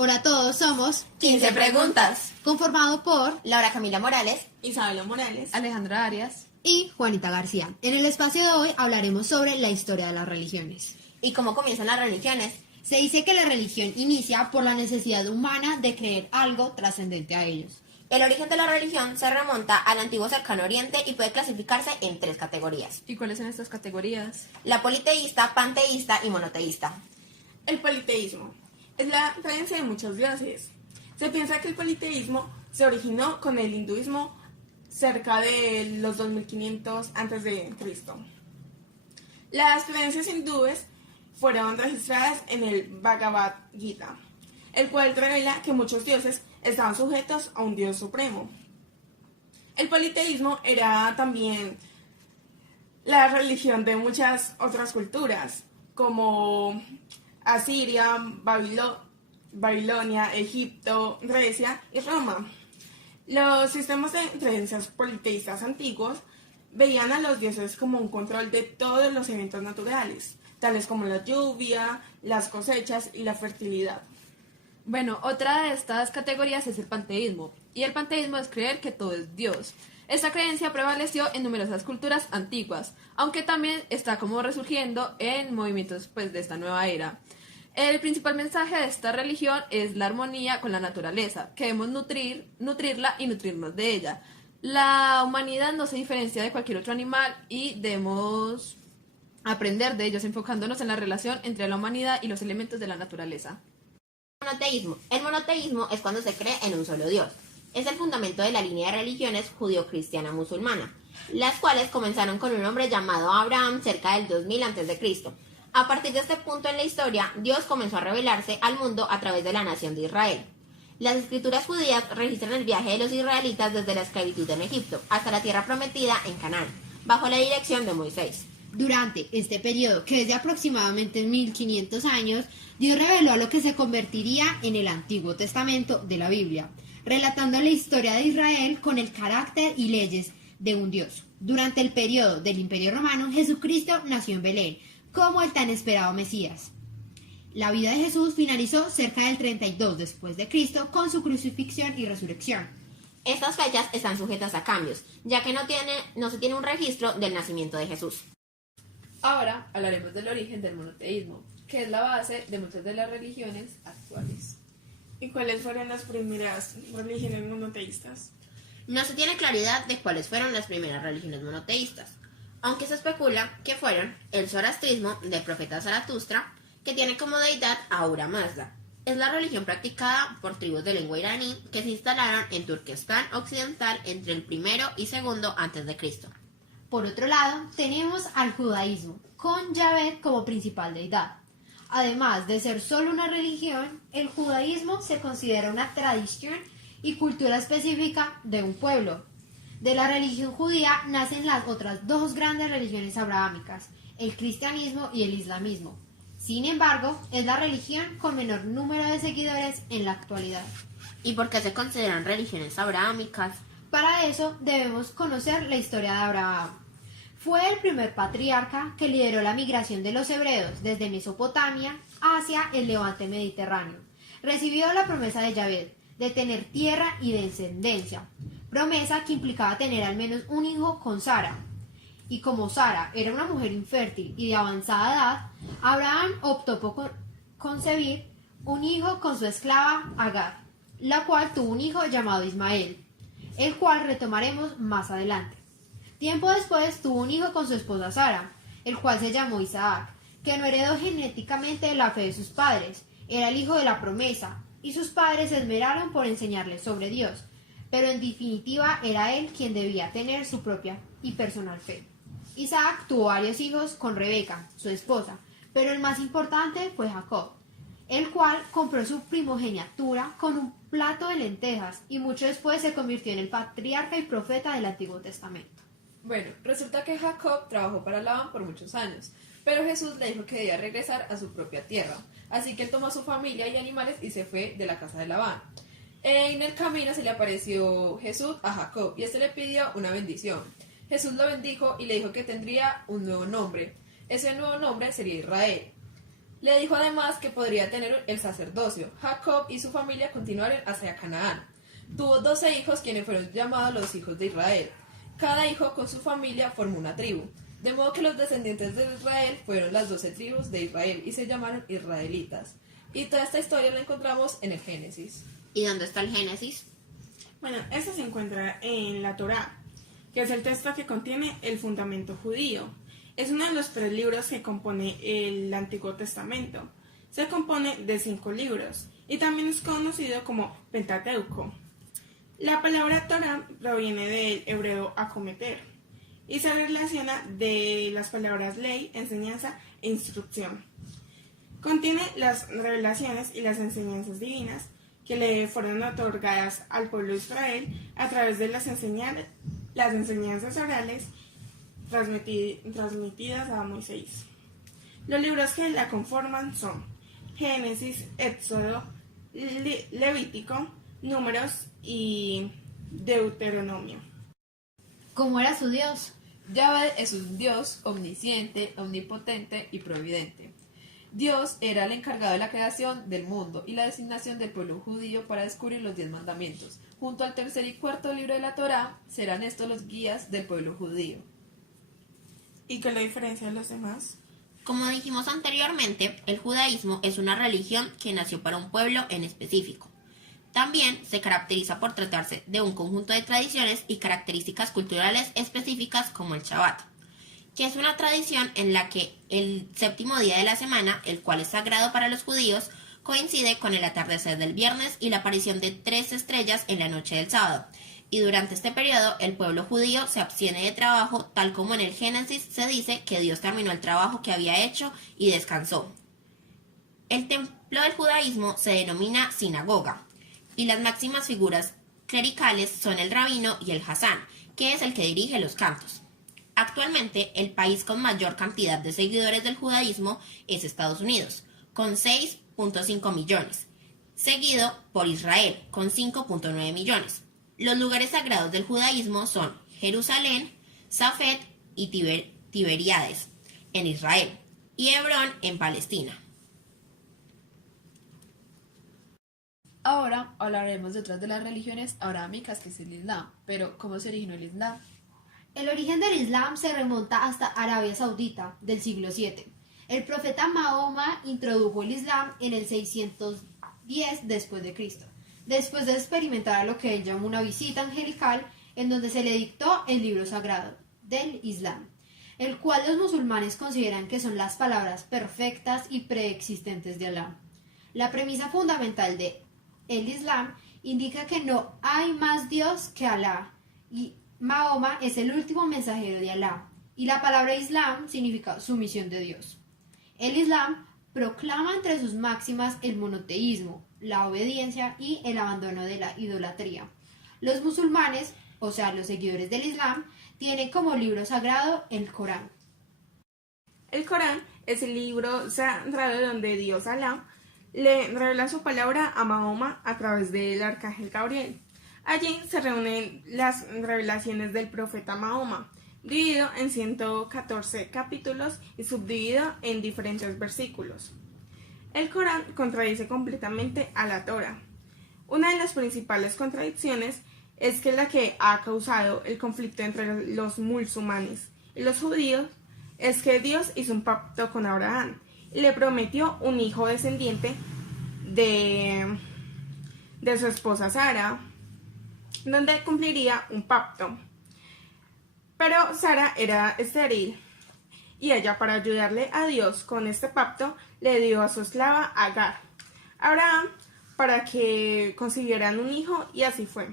Hola a todos, somos 15 preguntas. Conformado por Laura Camila Morales, Isabela Morales, Alejandra Arias y Juanita García. En el espacio de hoy hablaremos sobre la historia de las religiones. ¿y cómo comienzan las religiones? Se dice que la religión inicia por la necesidad humana de creer algo trascendente a ellos. El origen de la religión se remonta al antiguo cercano oriente y puede clasificarse en 3 categorías: ¿Y cuáles son estas categorías? la politeísta, panteísta y monoteísta. el politeísmo. Es la creencia de muchos dioses. Se piensa que el politeísmo se originó con el hinduismo cerca de los 2500 a.C. Las creencias hindúes fueron registradas en el Bhagavad Gita, el cual revela que muchos dioses estaban sujetos a un dios supremo. El politeísmo era también la religión de muchas otras culturas, como Asiria, Babilonia, Egipto, Grecia y Roma. Los sistemas de creencias politeístas antiguos veían a los dioses como un control de todos los eventos naturales, tales como la lluvia, las cosechas y la fertilidad. Bueno, otra de estas categorías es el panteísmo, y el panteísmo es creer que todo es Dios. Esta creencia prevaleció en numerosas culturas antiguas, aunque también está como resurgiendo en movimientos de esta nueva era. El principal mensaje de esta religión es la armonía con la naturaleza, que debemos nutrirla y nutrirnos de ella. La humanidad no se diferencia de cualquier otro animal y debemos aprender de ellos enfocándonos en la relación entre la humanidad y los elementos de la naturaleza. Monoteísmo. El monoteísmo es cuando se cree en un solo Dios. Es el fundamento de la línea de religiones judío-cristiana-musulmana, las cuales comenzaron con un hombre llamado Abraham cerca del 2000 a.C. A partir de este punto en la historia, Dios comenzó a revelarse al mundo a través de la nación de Israel. Las escrituras judías registran el viaje de los israelitas desde la esclavitud en Egipto hasta la tierra prometida en Canaán, bajo la dirección de Moisés. Durante este periodo, que es de aproximadamente 1500 años, Dios reveló lo que se convertiría en el Antiguo Testamento de la Biblia, relatando la historia de Israel con el carácter y leyes de un Dios. Durante el periodo del Imperio Romano, Jesucristo nació en Belén, como el tan esperado Mesías. La vida de Jesús finalizó cerca del 32 después de Cristo con su crucifixión y resurrección. Estas fechas están sujetas a cambios, ya que no se tiene un registro del nacimiento de Jesús. Ahora hablaremos del origen del monoteísmo, que es la base de muchas de las religiones actuales. ¿Y cuáles fueron las primeras religiones monoteístas? No se tiene claridad de cuáles fueron las primeras religiones monoteístas, aunque se especula que fueron el zoroastrismo del profeta Zaratustra, que tiene como deidad a Ahura Mazda. Es la religión practicada por tribus de lengua iraní que se instalaron en Turquestán occidental entre el primero y segundo antes de Cristo. Por otro lado, tenemos al judaísmo, con Yahvé como principal deidad. Además de ser solo una religión, el judaísmo se considera una tradición y cultura específica de un pueblo. De la religión judía nacen las otras dos grandes religiones abrahámicas, el cristianismo y el islamismo. Sin embargo, es la religión con menor número de seguidores en la actualidad. ¿Y por qué se consideran religiones abrahámicas? Para eso debemos conocer la historia de Abraham. Fue el primer patriarca que lideró la migración de los hebreos desde Mesopotamia hacia el levante mediterráneo. Recibió la promesa de Yahvé de tener tierra y descendencia, promesa que implicaba tener al menos un hijo con Sara. Y como Sara era una mujer infértil y de avanzada edad, Abraham optó por concebir un hijo con su esclava Agar, la cual tuvo un hijo llamado Ismael, el cual retomaremos más adelante. Tiempo después tuvo un hijo con su esposa Sara, el cual se llamó Isaac, que no heredó genéticamente la fe de sus padres, era el hijo de la promesa, y sus padres se esmeraron por enseñarle sobre Dios, pero en definitiva era él quien debía tener su propia y personal fe. Isaac tuvo varios hijos con Rebeca, su esposa, pero el más importante fue Jacob, el cual compró su primogenitura con un plato de lentejas y mucho después se convirtió en el patriarca y profeta del Antiguo Testamento. Bueno, resulta que Jacob trabajó para Labán por muchos años, pero Jesús le dijo que debía regresar a su propia tierra, así que él tomó a su familia y animales y se fue de la casa de Labán. En el camino se le apareció Jesús a Jacob y este le pidió una bendición. Jesús lo bendijo y le dijo que tendría un nuevo nombre. Ese nuevo nombre sería Israel. Le dijo además que podría tener el sacerdocio. Jacob y su familia continuaron hacia Canaán. Tuvo 12 hijos, quienes fueron llamados los hijos de Israel. Cada hijo con su familia formó una tribu. De modo que los descendientes de Israel fueron las 12 tribus de Israel y se llamaron israelitas. Y toda esta historia la encontramos en el Génesis. ¿Y dónde está el Génesis? Bueno, esto se encuentra en la Torá, que es el texto que contiene el fundamento judío. Es uno de los 3 libros que compone el Antiguo Testamento. Se compone de 5 libros y también es conocido como Pentateuco. La palabra Torá proviene del hebreo acometer y se relaciona de las palabras ley, enseñanza e instrucción. Contiene las revelaciones y las enseñanzas divinas que le fueron otorgadas al pueblo de Israel a través de las enseñanzas orales transmitidas a Moisés. Los libros que la conforman son Génesis, Éxodo, Levítico, Números y Deuteronomio. ¿Cómo era su Dios? Yahvé es un Dios omnisciente, omnipotente y providente. Dios era el encargado de la creación del mundo y la designación del pueblo judío para descubrir los 10 mandamientos. Junto al tercer y cuarto libro de la Torá, serán estos los guías del pueblo judío. ¿Y qué la diferencia de los demás? Como dijimos anteriormente, el judaísmo es una religión que nació para un pueblo en específico. También se caracteriza por tratarse de un conjunto de tradiciones y características culturales específicas como el Shabbat, que es una tradición en la que el 7º día de la semana, el cual es sagrado para los judíos, coincide con el atardecer del viernes y la aparición de 3 estrellas en la noche del sábado. Y durante este periodo, el pueblo judío se abstiene de trabajo, tal como en el Génesis se dice que Dios terminó el trabajo que había hecho y descansó. El templo del judaísmo se denomina sinagoga, y las máximas figuras clericales son el rabino y el Hazán, que es el que dirige los cantos. Actualmente, el país con mayor cantidad de seguidores del judaísmo es Estados Unidos, con 6.5 millones, seguido por Israel, con 5.9 millones. Los lugares sagrados del judaísmo son Jerusalén, Safed y Tiberíades, en Israel, y Hebrón, en Palestina. Ahora hablaremos de otras de las religiones abrahámicas, que es el Islam. Pero, ¿cómo se originó el Islam? El origen del Islam se remonta hasta Arabia Saudita del siglo VII. El profeta Mahoma introdujo el Islam en el 610 después de Cristo, después de experimentar lo que él llamó una visita angelical en donde se le dictó el libro sagrado del Islam, el cual los musulmanes consideran que son las palabras perfectas y preexistentes de Alá. La premisa fundamental de el Islam indica que no hay más Dios que Alá y Mahoma es el último mensajero de Alá, y la palabra Islam significa sumisión de Dios. El Islam proclama entre sus máximas el monoteísmo, la obediencia y el abandono de la idolatría. Los musulmanes, o sea, los seguidores del Islam, tienen como libro sagrado el Corán. El Corán es el libro sagrado donde Dios Alá le revela su palabra a Mahoma a través del arcángel Gabriel. Allí se reúnen las revelaciones del profeta Mahoma, dividido en 114 capítulos y subdividido en diferentes versículos. El Corán contradice completamente a la Torá. Una de las principales contradicciones es que la que ha causado el conflicto entre los musulmanes y los judíos es que Dios hizo un pacto con Abraham y le prometió un hijo descendiente de su esposa Sara, donde cumpliría un pacto. Pero Sara era estéril y ella, para ayudarle a Dios con este pacto, le dio a su esclava Agar a Abraham para que concibieran un hijo, y así fue.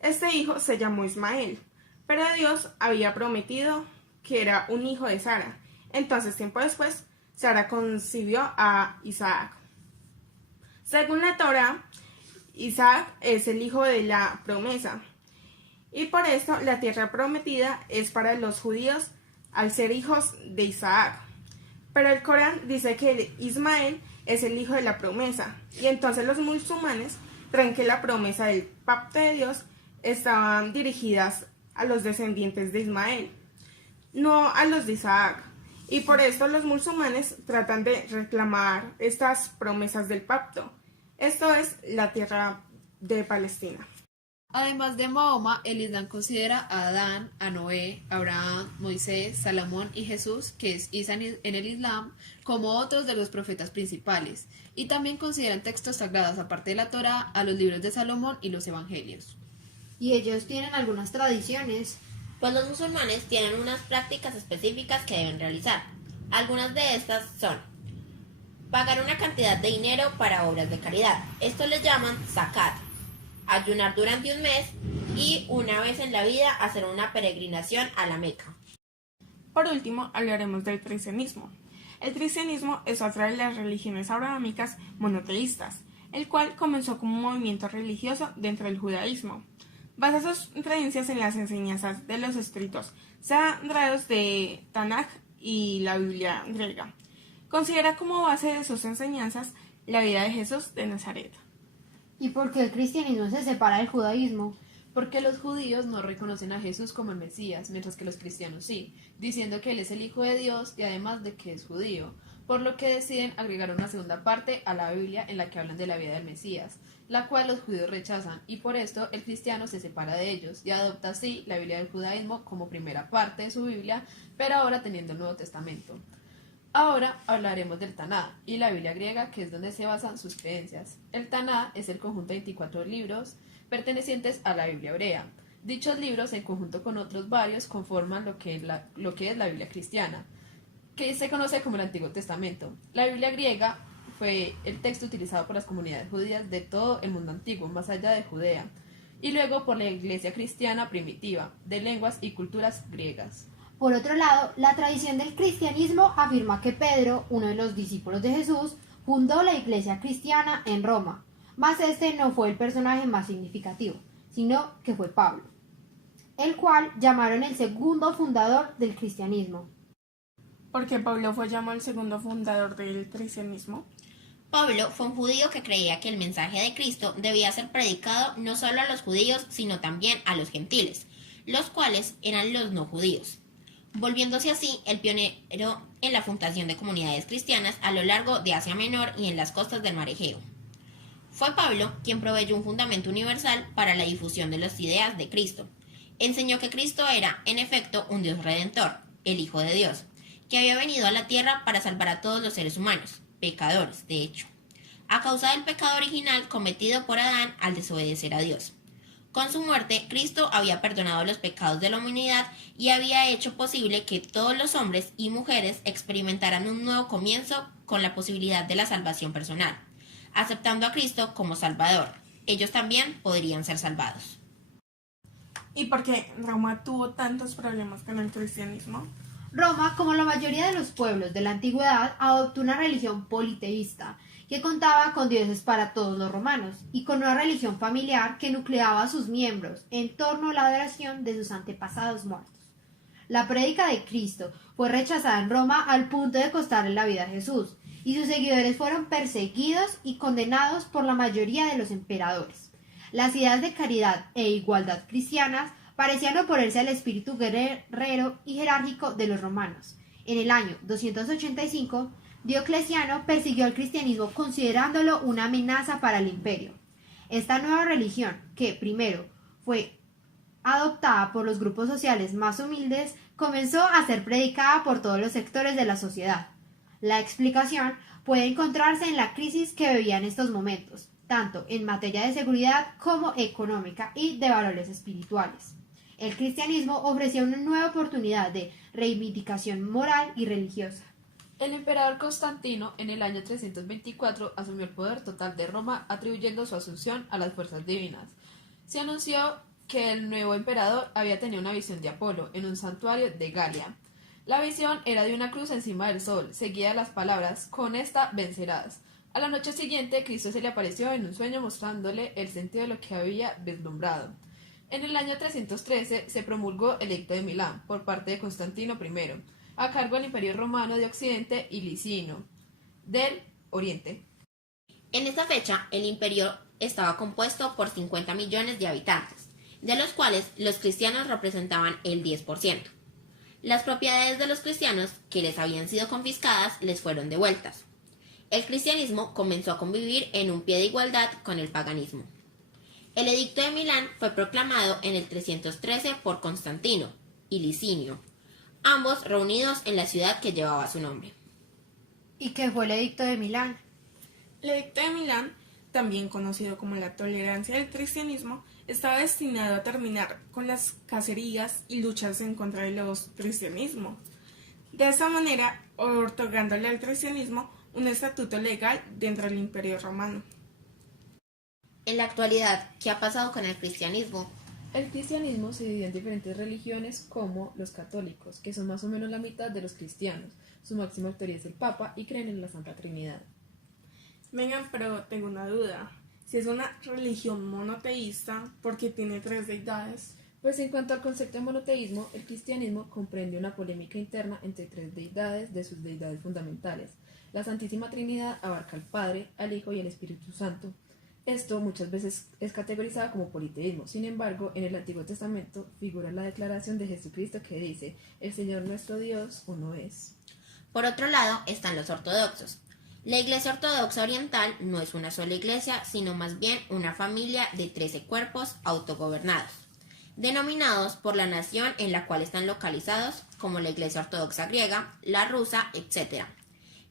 Este hijo se llamó Ismael, pero Dios había prometido que era un hijo de Sara. Entonces, tiempo después, Sara concibió a Isaac. Según la Torá, Isaac es el hijo de la promesa, y por esto la tierra prometida es para los judíos al ser hijos de Isaac. Pero el Corán dice que Ismael es el hijo de la promesa, y entonces los musulmanes creen que la promesa del pacto de Dios estaban dirigidas a los descendientes de Ismael, no a los de Isaac. Y por esto los musulmanes tratan de reclamar estas promesas del pacto. Esto es la tierra de Palestina. Además de Mahoma, el Islam considera a Adán, a Noé, Abraham, Moisés, Salomón y Jesús, que es Isa en el Islam, como otros de los profetas principales, y también consideran textos sagrados, aparte de la Torá, a los libros de Salomón y los evangelios. Y ellos tienen algunas tradiciones. Pues los musulmanes tienen unas prácticas específicas que deben realizar. Algunas de estas son pagar una cantidad de dinero para obras de caridad. Esto le llaman zakat. Ayunar durante un mes y una vez en la vida hacer una peregrinación a la Meca. Por último, hablaremos del cristianismo. El cristianismo es otra de las religiones abrahámicas monoteístas, el cual comenzó como un movimiento religioso dentro del judaísmo. Basa sus creencias en las enseñanzas de los escritos sagrados de Tanaj y la Biblia griega. Considera como base de sus enseñanzas la vida de Jesús de Nazaret. ¿Y por qué el cristianismo se separa del judaísmo? Porque los judíos no reconocen a Jesús como el Mesías, mientras que los cristianos sí, diciendo que Él es el Hijo de Dios y además de que es judío, por lo que deciden agregar una segunda parte a la Biblia en la que hablan de la vida del Mesías, la cual los judíos rechazan, y por esto el cristiano se separa de ellos y adopta así la Biblia del judaísmo como primera parte de su Biblia, pero ahora teniendo el Nuevo Testamento. Ahora hablaremos del Taná y la Biblia griega, que es donde se basan sus creencias. El Taná es el conjunto de 24 libros pertenecientes a la Biblia hebrea. Dichos libros, en conjunto con otros varios, conforman lo que es la Biblia cristiana, que se conoce como el Antiguo Testamento. La Biblia griega fue el texto utilizado por las comunidades judías de todo el mundo antiguo, más allá de Judea, y luego por la Iglesia cristiana primitiva, de lenguas y culturas griegas. Por otro lado, la tradición del cristianismo afirma que Pedro, uno de los discípulos de Jesús, fundó la iglesia cristiana en Roma, mas este no fue el personaje más significativo, sino que fue Pablo, el cual llamaron el segundo fundador del cristianismo. ¿Por qué Pablo fue llamado el segundo fundador del cristianismo? Pablo fue un judío que creía que el mensaje de Cristo debía ser predicado no solo a los judíos, sino también a los gentiles, los cuales eran los no judíos, volviéndose así el pionero en la fundación de comunidades cristianas a lo largo de Asia Menor y en las costas del Mar Egeo. Fue Pablo quien proveyó un fundamento universal para la difusión de las ideas de Cristo. Enseñó que Cristo era, en efecto, un Dios redentor, el Hijo de Dios, que había venido a la tierra para salvar a todos los seres humanos, pecadores, de hecho, a causa del pecado original cometido por Adán al desobedecer a Dios. Con su muerte, Cristo había perdonado los pecados de la humanidad y había hecho posible que todos los hombres y mujeres experimentaran un nuevo comienzo con la posibilidad de la salvación personal. Aceptando a Cristo como Salvador, ellos también podrían ser salvados. ¿Y por qué Roma tuvo tantos problemas con el cristianismo? Roma, como la mayoría de los pueblos de la antigüedad, adoptó una religión politeísta, que contaba con dioses para todos los romanos, y con una religión familiar que nucleaba a sus miembros en torno a la adoración de sus antepasados muertos. La prédica de Cristo fue rechazada en Roma al punto de costarle la vida a Jesús, y sus seguidores fueron perseguidos y condenados por la mayoría de los emperadores. Las ideas de caridad e igualdad cristianas parecían oponerse al espíritu guerrero y jerárquico de los romanos. En el año 285, Diocleciano persiguió al cristianismo considerándolo una amenaza para el imperio. Esta nueva religión, que primero fue adoptada por los grupos sociales más humildes, comenzó a ser predicada por todos los sectores de la sociedad. La explicación puede encontrarse en la crisis que vivía en estos momentos, tanto en materia de seguridad como económica y de valores espirituales. El cristianismo ofrecía una nueva oportunidad de reivindicación moral y religiosa. El emperador Constantino, en el año 324, asumió el poder total de Roma, atribuyendo su asunción a las fuerzas divinas. Se anunció que el nuevo emperador había tenido una visión de Apolo en un santuario de Galia. La visión era de una cruz encima del sol, seguida de las palabras: "Con esta vencerás". A la noche siguiente, Cristo se le apareció en un sueño mostrándole el sentido de lo que había vislumbrado. En el año 313 se promulgó el Edicto de Milán por parte de Constantino I, a cargo del Imperio Romano de Occidente y Licinio del Oriente. En esta fecha, el imperio estaba compuesto por 50 millones de habitantes, de los cuales los cristianos representaban el 10%. Las propiedades de los cristianos que les habían sido confiscadas les fueron devueltas. El cristianismo comenzó a convivir en un pie de igualdad con el paganismo. El Edicto de Milán fue proclamado en el 313 por Constantino y Licinio, ambos reunidos en la ciudad que llevaba su nombre. ¿Y qué fue el Edicto de Milán? El Edicto de Milán, también conocido como la tolerancia del cristianismo, estaba destinado a terminar con las cacerías y luchas en contra de los cristianismos. De esa manera, otorgándole al cristianismo un estatuto legal dentro del Imperio Romano. En la actualidad, ¿qué ha pasado con el cristianismo? El cristianismo se divide en diferentes religiones como los católicos, que son más o menos la mitad de los cristianos. Su máxima autoridad es el Papa y creen en la Santa Trinidad. Vengan, pero tengo una duda. Si es una religión monoteísta, ¿por qué tiene 3 deidades? Pues en cuanto al concepto de monoteísmo, el cristianismo comprende una polémica interna entre 3 deidades de sus deidades fundamentales. La Santísima Trinidad abarca al Padre, al Hijo y al Espíritu Santo. Esto muchas veces es categorizado como politeísmo. Sin embargo, en el Antiguo Testamento figura la declaración de Jesucristo que dice: el Señor nuestro Dios uno es. Por otro lado están los ortodoxos. La Iglesia Ortodoxa Oriental no es una sola iglesia, sino más bien una familia de 13 cuerpos autogobernados, denominados por la nación en la cual están localizados, como la Iglesia Ortodoxa griega, la rusa, etc.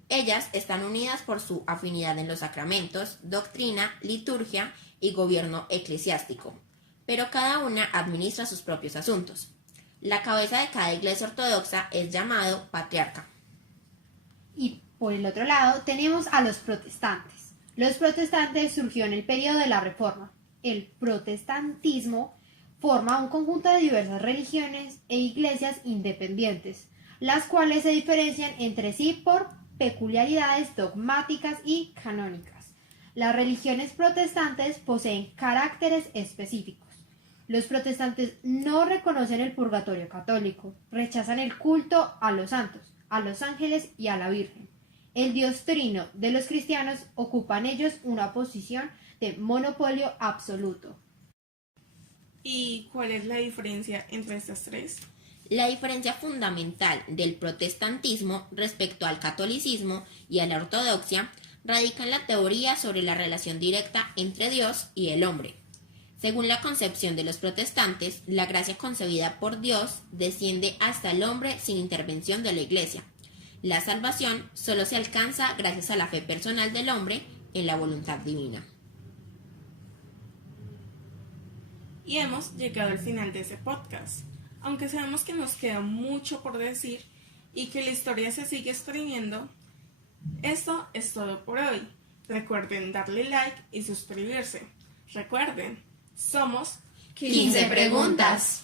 Ellas están unidas por su afinidad en los sacramentos, doctrina, liturgia y gobierno eclesiástico, pero cada una administra sus propios asuntos. La cabeza de cada iglesia ortodoxa es llamado patriarca. Y por el otro lado tenemos a los protestantes. Los protestantes surgió en el periodo de la Reforma. El protestantismo forma un conjunto de diversas religiones e iglesias independientes, las cuales se diferencian entre sí por peculiaridades dogmáticas y canónicas. Las religiones protestantes poseen caracteres específicos. Los protestantes no reconocen el purgatorio católico, rechazan el culto a los santos, a los ángeles y a la Virgen. El Dios trino de los cristianos ocupa en ellos una posición de monopolio absoluto. ¿Y cuál es la diferencia entre estas 3? La diferencia fundamental del protestantismo respecto al catolicismo y a la ortodoxia radica en la teoría sobre la relación directa entre Dios y el hombre. Según la concepción de los protestantes, la gracia concebida por Dios desciende hasta el hombre sin intervención de la Iglesia. La salvación solo se alcanza gracias a la fe personal del hombre en la voluntad divina. Y hemos llegado al final de este podcast. Aunque sabemos que nos queda mucho por decir y que la historia se sigue escribiendo, esto es todo por hoy. Recuerden darle like y suscribirse. Recuerden, somos 15 preguntas.